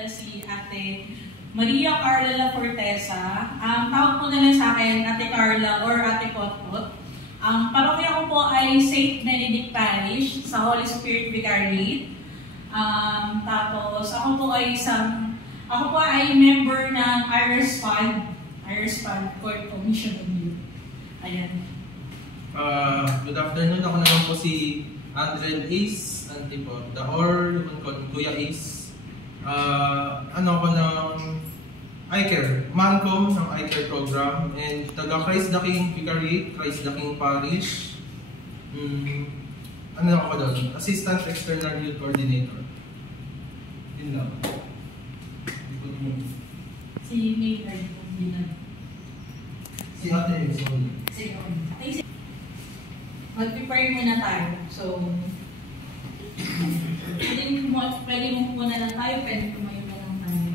pala si Ate Maria Carla La Fortesa. Tawag po na lang sa akin Ate Carla or Ate Potpot. Ang parokya ko po ay St. Benedict Parish sa Holy Spirit Vicariate. Tapos ako po ay member ng Iris Fund Court Commission of Youth. Ayan. Good afternoon. Ako naman po si Andren Ace Antipota or Kuya Ace. Ako ng iCare, Mancom ng iCare program and taga Christ the King Vicariate, Christ the King Parish. Ako doon? Assistant External Youth Coordinator. Yun lang. Si Mayor. Si Ate Exoli. Mag-prepare muna tayo. So, pwede mo muna lang tayo, pwede kumayo na lang tayo.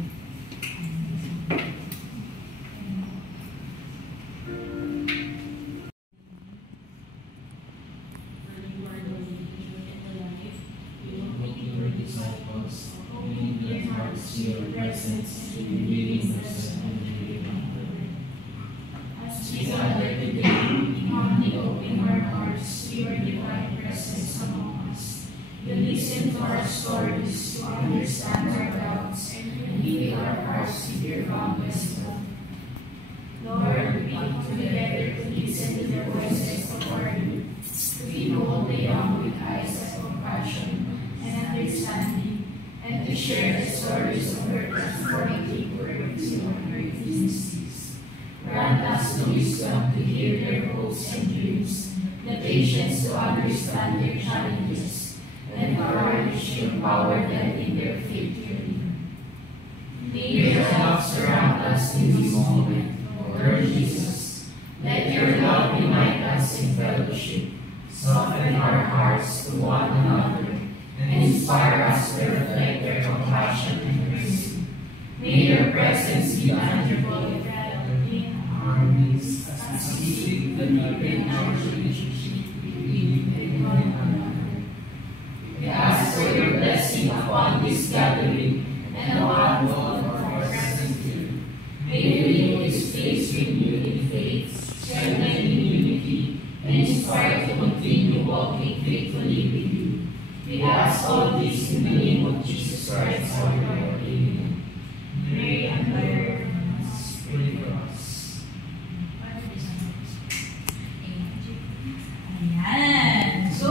Listen to our stories, to understand our doubts, and fill our hearts with your boundless love. Lord, we come together to listen to the voices of our youth, to behold the young with eyes of compassion and understanding, and to share the stories of your transformative works in our ministries. Grant us the wisdom to hear their hopes and dreams, the patience to understand their challenges, and courage to empower them in their faith journey. May your love surround us in this moment, Lord Jesus. Let your love unite us in fellowship, soften our hearts to one another, and inspire us to reflect your compassion and mercy. May your presence be tangible in our midst as we seek to deepen our relationship with you and one another. We ask for your blessing upon this gathering and upon all of our present here. May we live this place renewed in faith, strengthened in unity, and inspired to continue walking faithfully with you. We ask all this in the name of Jesus Christ, our Lord. Amen. Mary and Mother, pray for us. Ayan. So,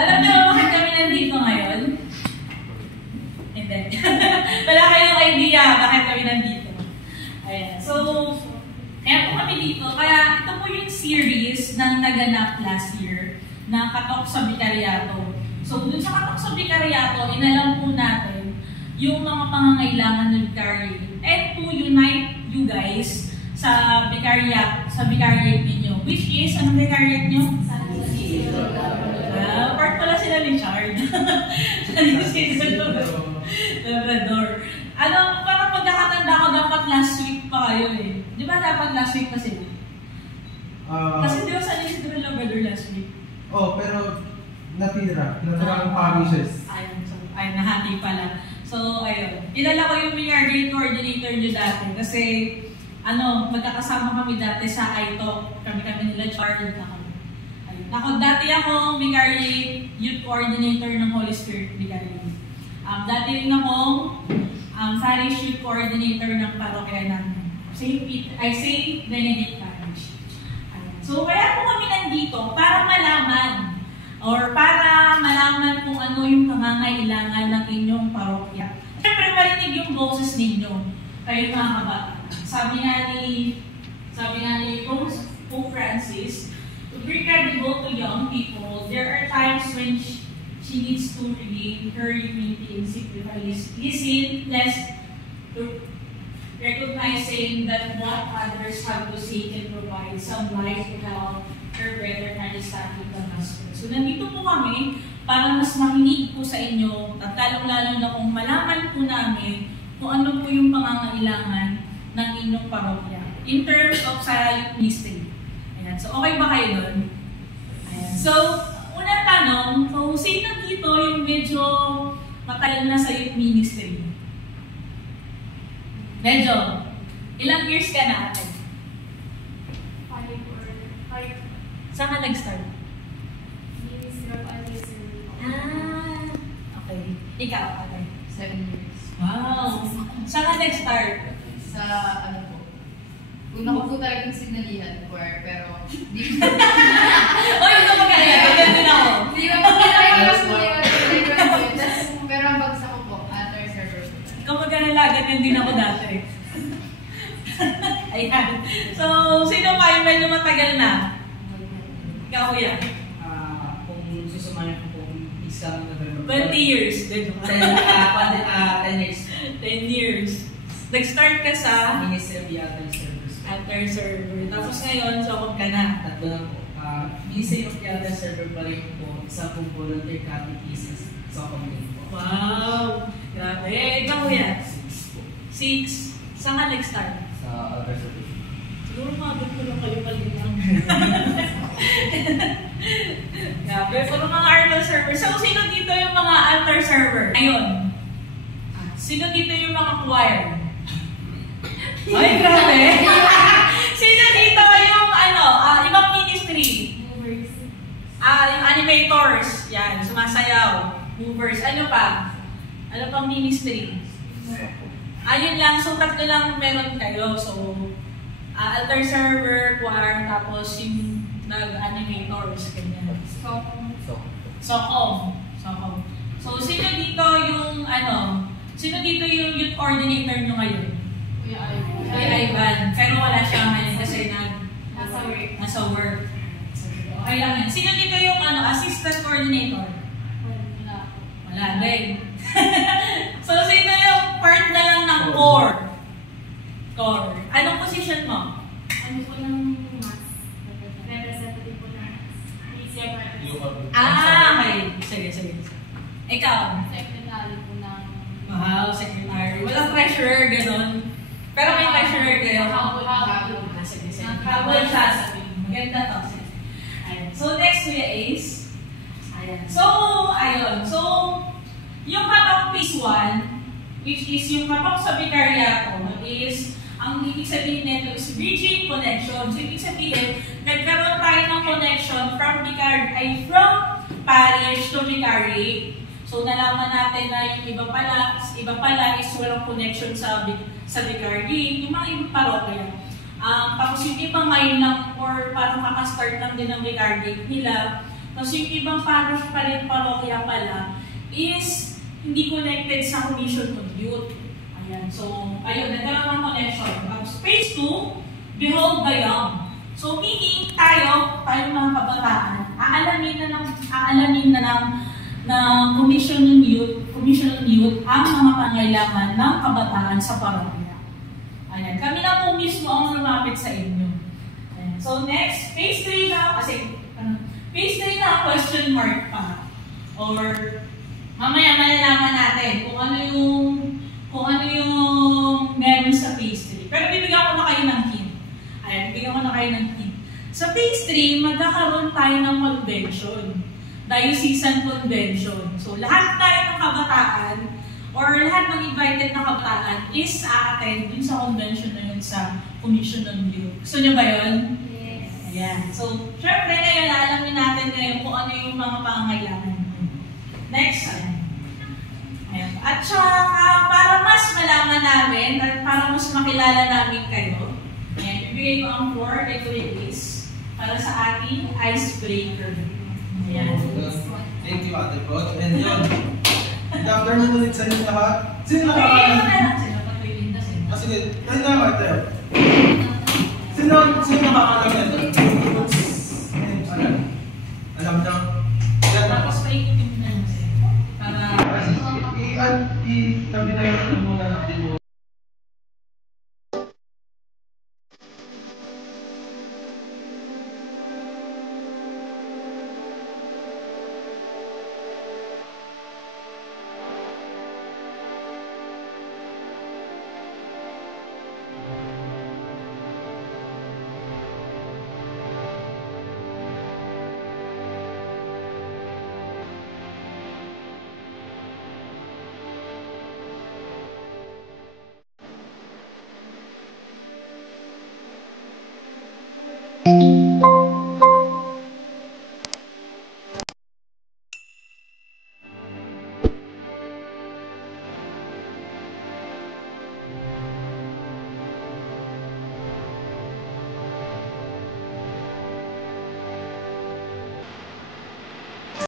alam niyo bakit kami nandito ngayon? Hindi. Wala kayong idea bakit kami nandito. Ayan. So, kaya po kami dito. Kaya ito po yung series na naganap last year na Katok sa Vicariato. So, dun sa Katok sa Vicariato, inalam po natin yung mga pangangailangan ng Vicariate and to unite you guys sa Vicariate ninyo. Which is, anong Vicariate nyo? Part pala sila ni Chard. Labrador. Parang magkakatanda ko dapat last week pa kayo eh. Di ba dapat last week pa sila? Kasi di ba sa Isidro Labrador last week? Pero natira ang parishes. Ayun, nahati pala. So, ayun. Kilala ko yung Vicariate coordinator nyo dati kasi magkakasama kami dati sa iTalk. Kami nila Chard. Dati ako Vicariate Youth Coordinator ng Holy Spirit Vicariate. Dati rin akong Parish Youth Coordinator ng parokya namin. St. Benedict Parish. So, kaya po kami nandito para malaman kung ano yung pangangailangan ng inyong parokya. Siyempre, marinig yung boses ninyo. Kayo mga kabata. Sabi nga ni Pope Francis, to be credible to young people, there are times when she needs to regain her humility and sacrifice. Listen, lest to recognizing that what others have to say can provide some light to help her better understanding the gospel. So, nandito po kami para mas makinig po sa inyo at lalong-lalo na kung malaman po namin kung ano po yung pangangailangan ng inyong parokya in terms of sa youth ministry. Ayan. So, okay ba kayo doon? Ayan. So, unang tanong, sino dito yung medyo matagal na sa youth ministry? Medyo. Ilang years ka na ate? 5 or 5 Saan ka nag-start? years of advisory. Okay. Ikaw, ate? 7 years. Wow! Saan ka nag-start? Sa ano po, una ko po talagang signalihan choir, pero di Oy, ito magaling. Ganyan din ako. di ba po talaga po pero ang bagsak ko po, other server po. Ikaw mag-alala, ganyan din ako dati. Ayan. So, sino pa yung medyo matagal na? Ikaw, kuya? Kung susumayan ko po, isang November. 20 years. 10 10 years. 10 years. Nag-start ka sa Ministry of Theater Service. Altar server. Tapos ngayon, sokog ka na. Tatlo lang po. Ministry of Theater Server pa rin po. Isa pong volunteer catechesis sa community po. Wow! Grabe. Ikaw, kuya? 6 po. 6. Saan ka nag-start? Sa Altar Service. Siguro mabot ko lang kayo kalinang. Grabe. Puro mga altar server. So, sino dito yung mga altar server? Ayun. Sino dito yung mga choir? Ay, grabe. Sino dito yung ibang ministry? Movers. Yung animators. Yan, sumasayaw. Movers. Ano pa? Ano pang ministry? Ayun lang. So, tatlo lang meron kayo. So, altar server, choir, tapos yung nag-animators. Ganyan. Sokom. So, sino dito yung sino dito yung youth coordinator nyo ngayon? Kuya Ivan. Pero wala siya ngayon kasi nasa work. Okay lang yan. Sino dito yung assistant coordinator? Wala din. So, sino yung part na lang ng core? Core. Anong position mo? Ano po ng mass? Representative po ng mass. Okay. Sige. Ikaw? Secretary po ng Wow, secretary. Walang treasurer, gano'n. Pero may treasurer kayo. Sige. Habol siya sa maganda to. Ayan. So, next Kuya Ace. Ayan. So, yung katong phase 1, which is yung katong sa Vicariato, is, ang ibig sabihin nito is bridging connection. So, ibig sabihin, nagkaroon tayo ng connection from parish to vicariate. So, nalaman natin na yung iba pala is walang connection sa vicariate, yung mga ibang parokya. Tapos yung iba ngayon lang, or parang makastart lang din ng vicariate nila. Tapos yung ibang parish pa rin, parokya pala, is hindi connected sa commission of youth. Ayan. So, ayun, nagkaroon ng connection. Tapos, phase 2, behold the young. So, meaning tayo mga kabataan, aalamin na ng commission ng youth ang mga pangailangan ng kabataan sa parokya. Ayan. Kami na po mismo ang lumapit sa inyo. Ayan. So, next, phase 3 na, phase 3 na question mark pa. Or, mamaya malalaman natin kung ano yung meron sa phase 3. Pero bibigyan ko na kayo ng hint. Ayan, bibigyan ko na kayo ng hint. Sa phase 3, magkakaroon tayo ng convention. Diocesan convention. So, lahat tayo ng kabataan or lahat ng invited na kabataan is a-attend dun sa convention na yun sa Commission on Youth. Gusto nyo ba yun? Yes. Ayan. So, syempre ngayon, alamin natin ngayon kung ano yung mga pangangailangan. Next. Ayan. At saka, para mas malaman namin at para mas makilala namin kayo, ayan, bibigay ko ang floor kay Kuya Ace para sa ating icebreaker. Ayan. Thank you, Ate Coach. And yun, good afternoon ulit sa inyo lahat. Sino Ayun nakakaalam? na lang sila. Pag-ilinda sila. Sige, tayo na ako tayo. Sino nakakaalam nito? Alam na. Tapos paikutin mo na lang sila. Para... I-tabi tayo muna natin mo.